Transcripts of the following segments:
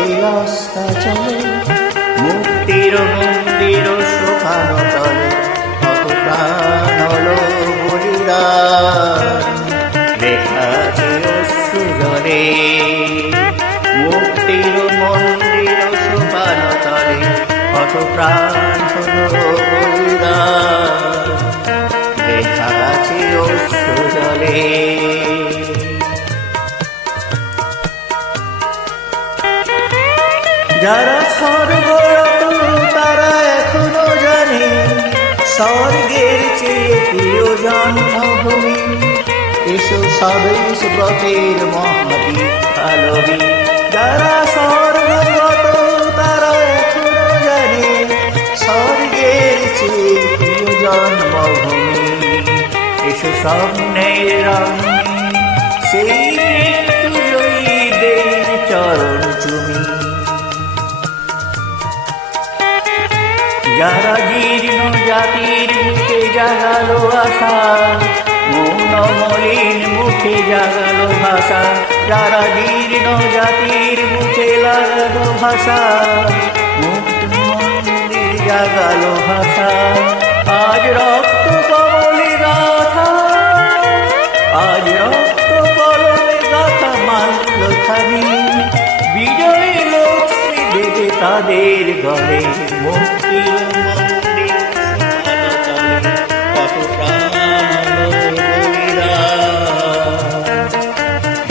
আছে রাস্তা চলে, মুক্তির মন্দির শোকানো তলে কত প্রাণ হলো বলিদান। লেখা আছে অশ্রু জলে, মুক্তির মন্দির শোকানো তলে কত প্রাণ হলো বলিদান। লেখা আছে অশ্রু জলে। যারা স্বর্গরত তারা এখনো জানে স্বর্গের চেয়ে প্রিয় জন্মভূমি। এসো ২৬ ব্রতের মহাদীক্ষালবী। যারা স্বর্গরত তারা এখনো জানে স্বর্গের চেয়ে প্রিয় জন্মভূমি। এসো স্বপ্নের রঙে সেই মৃত্যুজয়ীদের চরণ চুমি। যারা জীর্ণ জাতির মুখে জাগালো আশা, মৌন মলিন মুখে জাগালো ভাষা। যারা জীর্ণ জাতির মুখে লাগালো ভাষা, মুক্ত মন্দির জাগালো ভাষা। আজ রক্ত কমলে গাথা, আজ রক্ত কলমে গাথা মানল খানি। বিজয় লক্ষ্মী দেবে তাদের গলে, মুক্তির মন্দির শোকানো তলে কত প্রাণ হলো বলিদান।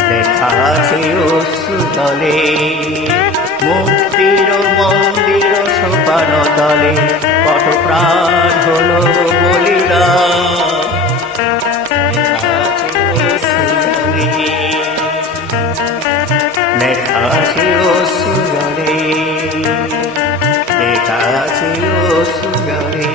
লেখা আছে অশ্রু জলে, মুক্তির মন্দির শোকানো তলে কত প্রাণ হলো বলিদান। লেখা আছে অশ্রু জলে, লেখা আছে অশ্রু জলে।